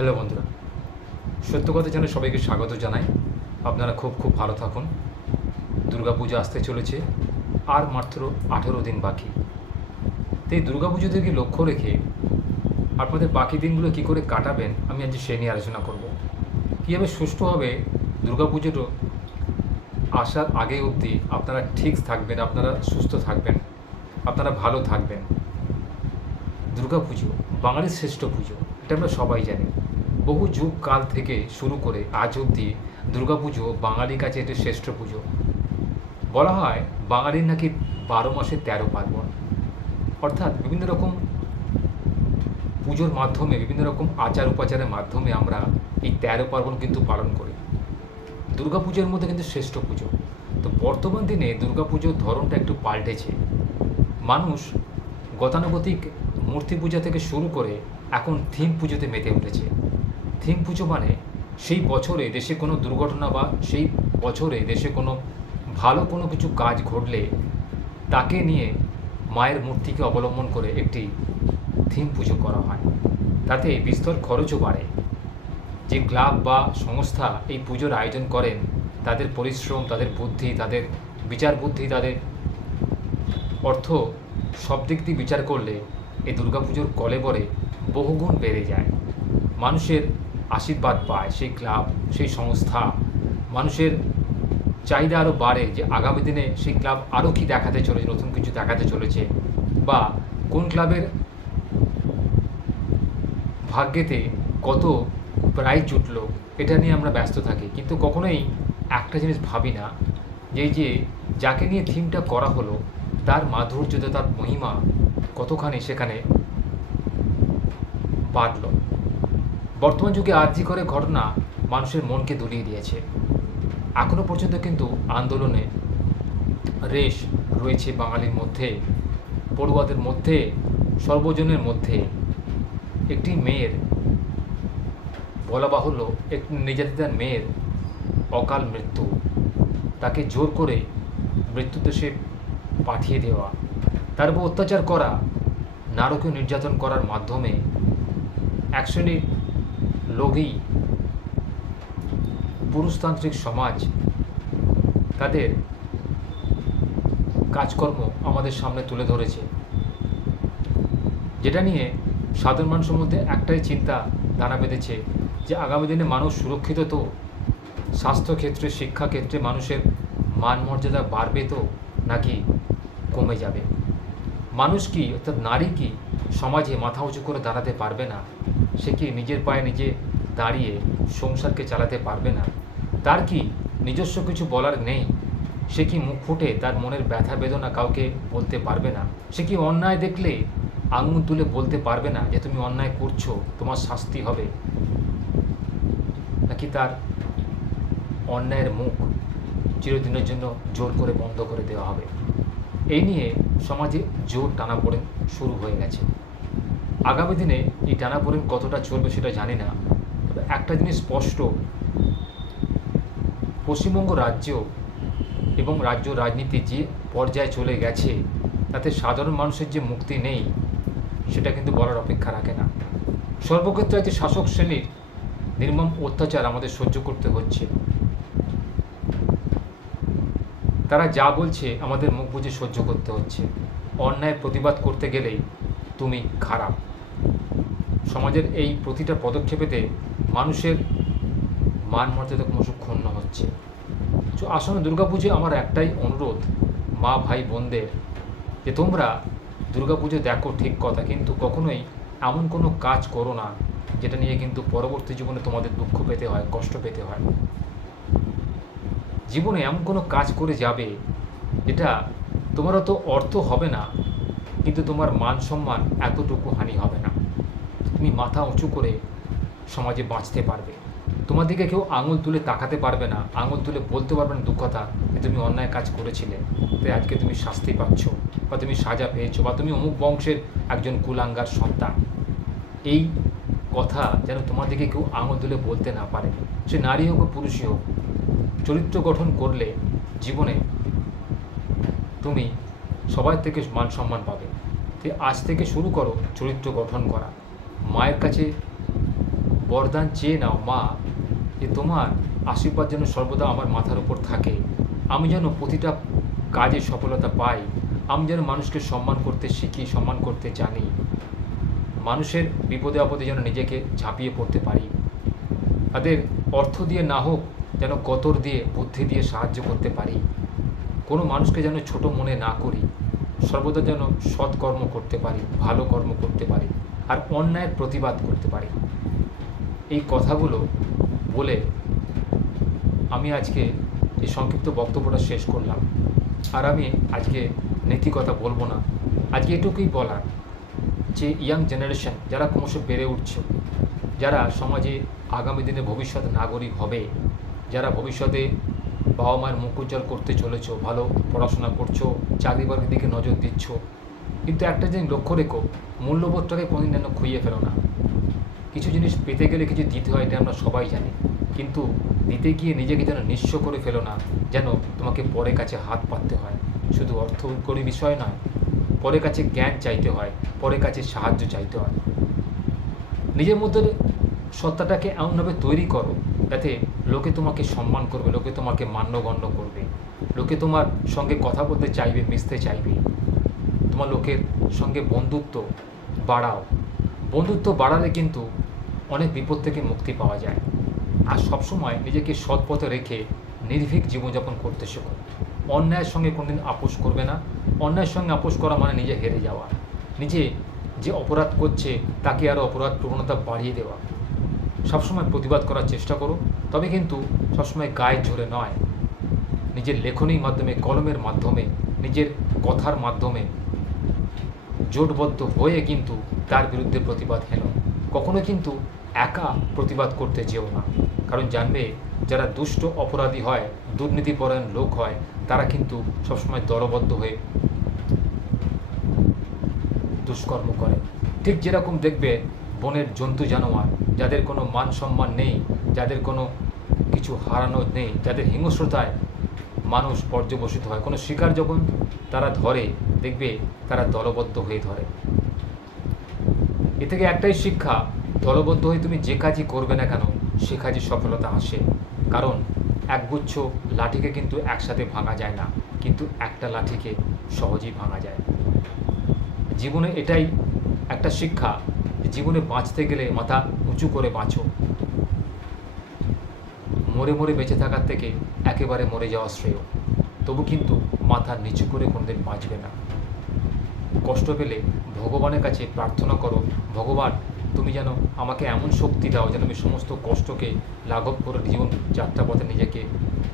Hello বন্ধুরা, সত্য কথা জানে সবাইকে স্বাগত জানাই। আপনারা খুব খুব ভালো থাকুন। দুর্গাপুজো আসতে চলেছে, আর মাত্র আঠেরো দিন বাকি। তো এই দুর্গাপুজো থেকে লক্ষ্য রেখে আপনাদের বাকি দিনগুলো কী করে কাটাবেন, আমি আজ সে নিয়ে আলোচনা করব। কীভাবে সুষ্ঠুভাবে দুর্গাপুজোরও আসার আগে অবধি আপনারা ঠিক থাকবেন, আপনারা সুস্থ থাকবেন, আপনারা ভালো থাকবেন। দুর্গাপুজো, বাঙালির শ্রেষ্ঠ পুজো, এটা আমরা সবাই জানি। বহু যুগ কাল থেকে শুরু করে আজ অবধি দুর্গাপুজো বাঙালির কাছে এটি শ্রেষ্ঠ পুজো। বলা হয় বাঙালির নাকি বারো মাসে তেরো পার্বণ। অর্থাৎ বিভিন্ন রকম পুজোর মাধ্যমে, বিভিন্ন রকম আচার উপাচারের মাধ্যমে আমরা এই তেরো পার্বণ কিন্তু পালন করি। দুর্গাপুজোর মধ্যে কিন্তু শ্রেষ্ঠ পুজো। তো বর্তমান দিনে দুর্গাপুজোর ধরনটা একটু পাল্টেছে। মানুষ গতানুগতিক মূর্তি পূজা থেকে শুরু করে এখন থিম পুজোতে মেতে উঠেছে। থিম পুজো মানে সেই বছরে দেশে কোনো দুর্ঘটনা বা সেই বছরে দেশে কোনো ভালো কোনো কিছু কাজ ঘটলে তাকে নিয়ে মায়ের মূর্তিকে অবলম্বন করে একটি থিম পুজো করা হয়। তাতে বিস্তর খরচও বাড়ে। যে ক্লাব বা সংস্থা এই পুজোর আয়োজন করেন, তাদের পরিশ্রম, তাদের বুদ্ধি, তাদের বিচার বুদ্ধি, তাদের অর্থ সব দিক দিয়ে বিচার করলে এই দুর্গাপুজোর কলেবরে বহুগুণ বেড়ে যায়। মানুষের আশীর্বাদ পায়, সেই ক্লাব, সেই সংস্থা। মানুষের চাহিদা আরও বাড়ে যে আগামী দিনে সেই ক্লাব আরও কি দেখাতে চলেছে, নতুন কিছু দেখাতে চলেছে বা কোন ক্লাবের ভাগ্যেতে কত প্রাইজ জুটলো, এটা নিয়ে আমরা ব্যস্ত থাকি। কিন্তু কখনোই একটা জিনিস ভাবি না, যে যে যাকে নিয়ে থিমটা করা হলো, তার মাধুর্যতা, তার মহিমা কতখানি সেখানে বাড়ল। বর্তমান যুগে আর্জি করে ঘটনা মানুষের মনকে দুলিয়ে দিয়েছে। এখনও পর্যন্ত কিন্তু আন্দোলনে রেশ রয়েছে বাঙালির মধ্যে, পড়ুয়াদের মধ্যে, সর্বজনের মধ্যে। একটি মেয়ের বলা বাহুল্য একটি নির্যাতিতার মেয়ের অকাল মৃত্যু। তাকে জোর করে মৃত্যু দেশে পাঠিয়ে দেওয়া। তার উপর অত্যাচার করা, নারকীয় নির্যাতন করার মাধ্যমে এক শ্রেণির লোভী পুরুষতান্ত্রিক সমাজ, তাদের কাজকর্ম আমাদের সামনে তুলে ধরেছে। যেটা নিয়ে সাধারণ মানুষের মধ্যে একটাই চিন্তা, দানা বেঁধেছে যে আগামী দিনে মানুষ সুরক্ষিত তো, স্বাস্থ্যক্ষেত্রে, শিক্ষাক্ষেত্রে মানুষের মান মর্যাদা বাড়বে তো, নাকি কমে যাবে? মানুষ কি, অর্থাৎ নারী কি সমাজে মাথা উঁচু করে দাঁড়াতে পারবে না? সে কি নিজের পায়ে নিজে দাঁড়িয়ে সংসারকে চালাতে পারবে না? তার কি নিজস্ব কিছু বলার নেই? সে কি মুখ ফুটে তার মনের ব্যথা বেদনা কাউকে বলতে পারবে না? সে কি অন্যায় দেখলে আঙুল তুলে বলতে পারবে না যে, তুমি অন্যায় করছ, তোমার শাস্তি হবে নাকি তার অন্যায়ের মুখ চিরদিনের জন্য জোর করে বন্ধ করে দেওয়া হবে? এই নিয়ে সমাজে জোর টানাপোড়েন শুরু হয়ে গেছে। আগামী দিনে এই টানাপোড়েন কতটা চলবে সেটা জানি না, তবে একটা জিনিস স্পষ্ট, পশ্চিমবঙ্গ রাজ্য এবং রাজ্য রাজনীতি যে পর্যায়ে চলে গেছে, তাতে সাধারণ মানুষের যে মুক্তি নেই, সেটা কিন্তু বলার অপেক্ষা রাখে না। সর্বক্ষেত্রে আছে শাসক শ্রেণির নির্মম অত্যাচার আমাদের সহ্য করতে হচ্ছে। তারা যা বলছে আমাদের মুখ বুঝে সহ্য করতে হচ্ছে। অন্যায় প্রতিবাদ করতে গেলেই তুমি খারাপ। সমাজের এই প্রতিটা পদক্ষেপেতে মানুষের মান মর্যাদা ক্রমশ ক্ষুণ্ণ হচ্ছে। তো আসলে দুর্গাপুজো আমার একটাই অনুরোধ মা, ভাই, বোনদের যে তোমরা দুর্গাপুজো দেখো ঠিক কথা, কিন্তু কখনোই এমন কোনো কাজ করো না যেটা নিয়ে কিন্তু পরবর্তী জীবনে তোমাদের দুঃখ পেতে হয়, কষ্ট পেতে হয়। জীবনে এমন কোনো কাজ করে যাবে যেটা তোমার অত অর্থ হবে না, কিন্তু তোমার মান সম্মান এতটুকু হানি হবে না। তুমি মাথা উঁচু করে সমাজে বাঁচতে পারবে। তোমার দিকে কেউ আঙুল তুলে তাকাতে পারবে না, আঙুল তুলে বলতে পারবে না দুঃখতা যে তুমি অন্যায় কাজ করেছিলে, তাই আজকে তুমি শাস্তি পাচ্ছ বা তুমি সাজা পেয়েছ বা তুমি অমুক বংশের একজন কুলাঙ্গার সন্তান। এই কথা যেন তোমার দিকে কেউ আঙুল তুলে বলতে না পারে। সে নারী হোক পুরুষই হোক চরিত্র গঠন করলে জীবনে তুমি সবার থেকে মান সম্মান পাবে। তো আজ থেকে শুরু করো চরিত্র গঠন করা। মায়ের কাছে বরদান চেয়ে নাও, মা, যে তোমার আশীর্বাদ যেন সর্বদা আমার মাথার উপর থাকে। আমি যেন প্রতিটা কাজে সফলতা পাই। আমি যেন মানুষকে সম্মান করতে শিখি, সম্মান করতে জানি। মানুষের বিপদে আপদে যেন নিজেকে ঝাঁপিয়ে পড়তে পারি। তাদের অর্থ দিয়ে না হোক যেন কতর দিয়ে, বুদ্ধি দিয়ে সাহায্য করতে পারি। কোনো মানুষকে যেন ছোট মনে না করি, সর্বদা যেন সৎকর্ম করতে পারি, ভালো কর্ম করতে পারি, আর অন্যায়ের প্রতিবাদ করতে পারি। এই কথাগুলো বলে আমি আজকে এই সংক্ষিপ্ত বক্তব্যটা শেষ করলাম। আর আমি আজকে নীতিকথা বলব না। আজকে এটুকুই বলার যে ইয়াং জেনারেশন যারা ক্রমশ বেড়ে উঠছে, যারা সমাজে আগামী দিনে ভবিষ্যৎ নাগরিক হবে যারা ভবিষ্যতে বাবা মায়ের মুখ উজ্জ্বল করতে চলেছো, ভালো পড়াশোনা করছ, চাকরি বাকরির দিকে নজর দিচ্ছ, কিন্তু একটা জিনিস লক্ষ্য রেখো, মূল্যবোধটাকে কোনোদিন যেন খুইয়ে ফেলো না। কিছু জিনিস পেতে গেলে কিছু দিতে হয় এটা আমরা সবাই জানি, কিন্তু দিতে গিয়ে নিজেকে যেন নিঃস্ব করে ফেলো না, যেন তোমাকে পরে কাছে হাত পাততে হয়। শুধু অর্থ করি বিষয় নয় পরে কাছে জ্ঞান চাইতে হয় পরে কাছে সাহায্য চাইতে হয়। নিজের মধ্যে সত্তাটাকে এমনভাবে তৈরি করো যাতে লোকে তোমাকে সম্মান করবে, লোকে তোমাকে মান্যগণ্য করবে, লোকে তোমার সঙ্গে কথা বলতে চাইবে, মিশতে চাইবে। তোমার লোকের সঙ্গে বন্ধুত্ব বাড়াও। বন্ধুত্ব বাড়ালে কিন্তু অনেক বিপদ থেকে মুক্তি পাওয়া যায়। আর সবসময় নিজেকে সৎ পথে রেখে নির্ভীক জীবনযাপন করতে শেখো। অন্যায়ের সঙ্গে কোনোদিন আপোষ করবে না। অন্যায়ের সঙ্গে আপোষ করা মানে নিজে হেরে যাওয়া। নিজে যে অপরাধ করছে, তাকে আরও অপরাধ প্রবণতা বাড়িয়ে দেওয়া। সবসময় প্রতিবাদ করার চেষ্টা করো, তবে কিন্তু সবসময় গায়ে জোরে নয়। নিজের লেখনীর মাধ্যমে, কলমের মাধ্যমে, নিজের কথার মাধ্যমে। জোটবদ্ধ হয়ে কিন্তু তার বিরুদ্ধে প্রতিবাদ হেন। কখনো কিন্তু একা প্রতিবাদ করতে যেও না। কারণ জানবে, যারা দুষ্ট অপরাধী হয়, দুর্নীতিপরায়ণ লোক হয়, তারা কিন্তু সবসময় দলবদ্ধ হয়ে দুষ্কর্ম করে। ঠিক যেরকম দেখবে বনের জন্তু জানোয়ার, যাদের কোনো মান সম্মান নেই, যাদের কোনো কিছু হারানো নেই, যাদের হিংস্রতায় মানুষ পর্যবসিত হয়। কোনো শিকার যখন তারা ধরে, দেখবে তারা দলবদ্ধ হয়ে ধরে। এ থেকে একটাই শিক্ষা, দলবদ্ধ হয়ে তুমি যে কাজই করবে না কেন, সে কাজে সফলতা আসে। কারণ একগুচ্ছ লাঠিকে কিন্তু একসাথে ভাঙা যায় না, কিন্তু একটা লাঠিকে সহজেই ভাঙা যায়। জীবনে এটাই একটা শিক্ষা জীবনে বাঁচতে গেলে মাথা উঁচু করে বাঁচো। মরে মরে বেঁচে থাকার থেকে একেবারে মরে যাওয়া শ্রেয়। তবু কিন্তু মাথা নিচু করে কোনোদিন বাঁচবে না। কষ্ট পেলে ভগবানের কাছে প্রার্থনা করো, ভগবান, তুমি যেন আমাকে এমন শক্তি দাও যেন আমি সমস্ত কষ্টকে লাঘব করে জীবন যাত্রাপথে নিজেকে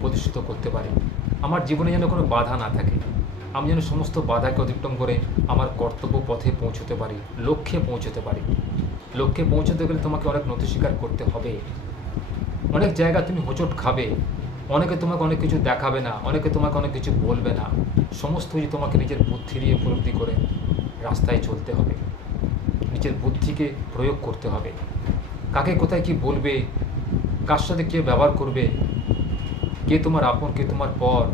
প্রতিষ্ঠিত করতে পারি। আমার জীবনে যেন কোনো বাধা না থাকে। আমি যেন সমস্ত বাধাকে অতিক্রম করে আমার কর্তব্য পথে পৌঁছতে পারি, লক্ষ্যে পৌঁছতে পারি। লক্ষ্যে পৌঁছতে গেলে তোমাকে অনেক নথি স্বীকার করতে হবে। অনেক জায়গা তুমি হোঁচট খাবে। অনেকে তোমাকে অনেক কিছু দেখাবে না, অনেকে তোমাকে অনেক কিছু বলবে না। সমস্ত কিছু তোমাকে নিজের বুদ্ধি দিয়ে উপলব্ধি করে রাস্তায় চলতে হবে। নিজের বুদ্ধিকে প্রয়োগ করতে হবে। কাকে কোথায় কি বলবে? কার সাথে কে ব্যবহার করবে? কে তোমার আপন, কে তোমার পর?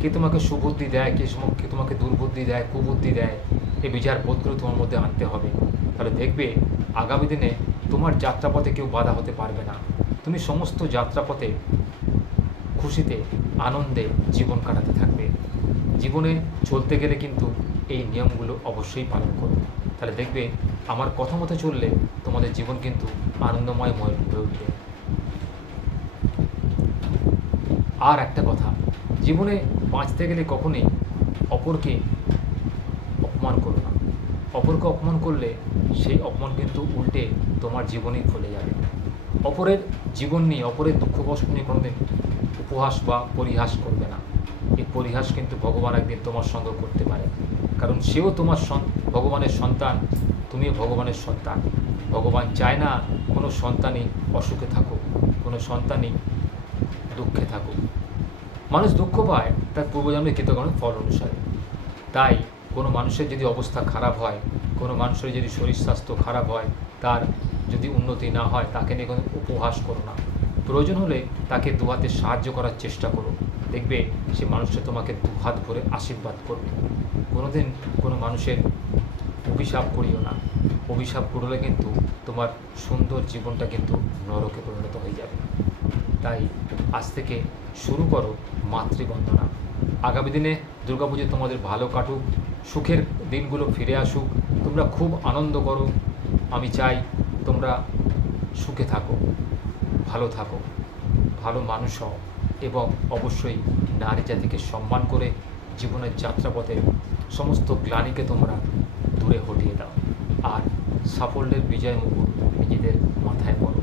কে তোমাকে সুবুদ্ধি দেয়, কে কে তোমাকে দুর্বুদ্ধি দেয়, কুবুদ্ধি দেয়, এই বিচার বোধগুলো তোমার মধ্যে আনতে হবে। তাহলে দেখবে, আগামী দিনে তোমার যাত্রাপথে কেউ বাধা হতে পারবে না। তুমি সমস্ত যাত্রাপথে খুশিতে, আনন্দে জীবন কাটাতে থাকবে। জীবনে চলতে গেলে কিন্তু এই নিয়মগুলো অবশ্যই পালন করো। তাহলে দেখবে, আমার কথা মতো চললে তোমাদের জীবন কিন্তু আনন্দময় হয়ে উঠবে। আর একটা কথা জীবনে বাঁচতে গেলে কখনোই অপরকে অপমান করো না। অপরকে অপমান করলে সেই অপমান কিন্তু উল্টে তোমার জীবনেই ফলে যাবে। অপরের জীবন নিয়ে, অপরের দুঃখ কষ্ট নিয়ে কোনোদিন উপহাস বা পরিহাস করবে না। এই পরিহাস কিন্তু ভগবান একদিন তোমার সঙ্গে করতে পারে। কারণ সেও তোমার ভগবানের সন্তান, তুমিও ভগবানের সন্তান। ভগবান চায় না কোনো সন্তানই অসুখে থাকুক, কোনো সন্তানই দুঃখে থাকুক। মানুষ দুঃখ পায়, তার পূর্বজন্মের কৃতজ্ঞ ফল অনুসারে। তাই কোনো মানুষের যদি অবস্থা খারাপ হয়, কোনো মানুষের যদি শরীর স্বাস্থ্য খারাপ হয়, তার যদি উন্নতি না হয়, তাকে নিয়ে কোনো উপহাস করো না। প্রয়োজন হলে তাকে দুহাতে সাহায্য করার চেষ্টা করো। দেখবে সে মানুষটা তোমাকে দুহাত ভরে আশীর্বাদ করবে। কোনোদিন কোনো মানুষের অভিশাপ করিও না। অভিশাপ করলে কিন্তু তোমার সুন্দর জীবনটা কিন্তু নরকে পরিণত হয়ে যাবে। তাই আজ থেকে শুরু করো মাতৃবন্দনা। আগামী দিনে দুর্গাপুজো তোমাদের ভালো কাটুক, সুখের দিনগুলো ফিরে আসুক, তোমরা খুব আনন্দ করো। আমি চাই তোমরা সুখে থাকো, ভালো থাকো, ভালো মানুষ হও এবং অবশ্যই নারী জাতিকে সম্মান করে জীবনের যাত্রাপথে সমস্ত গ্লানিকে তোমরা দূরে হটিয়ে দাও। আর সাফল্যের বিজয় মুকুট নিজেদের মাথায় পড়ো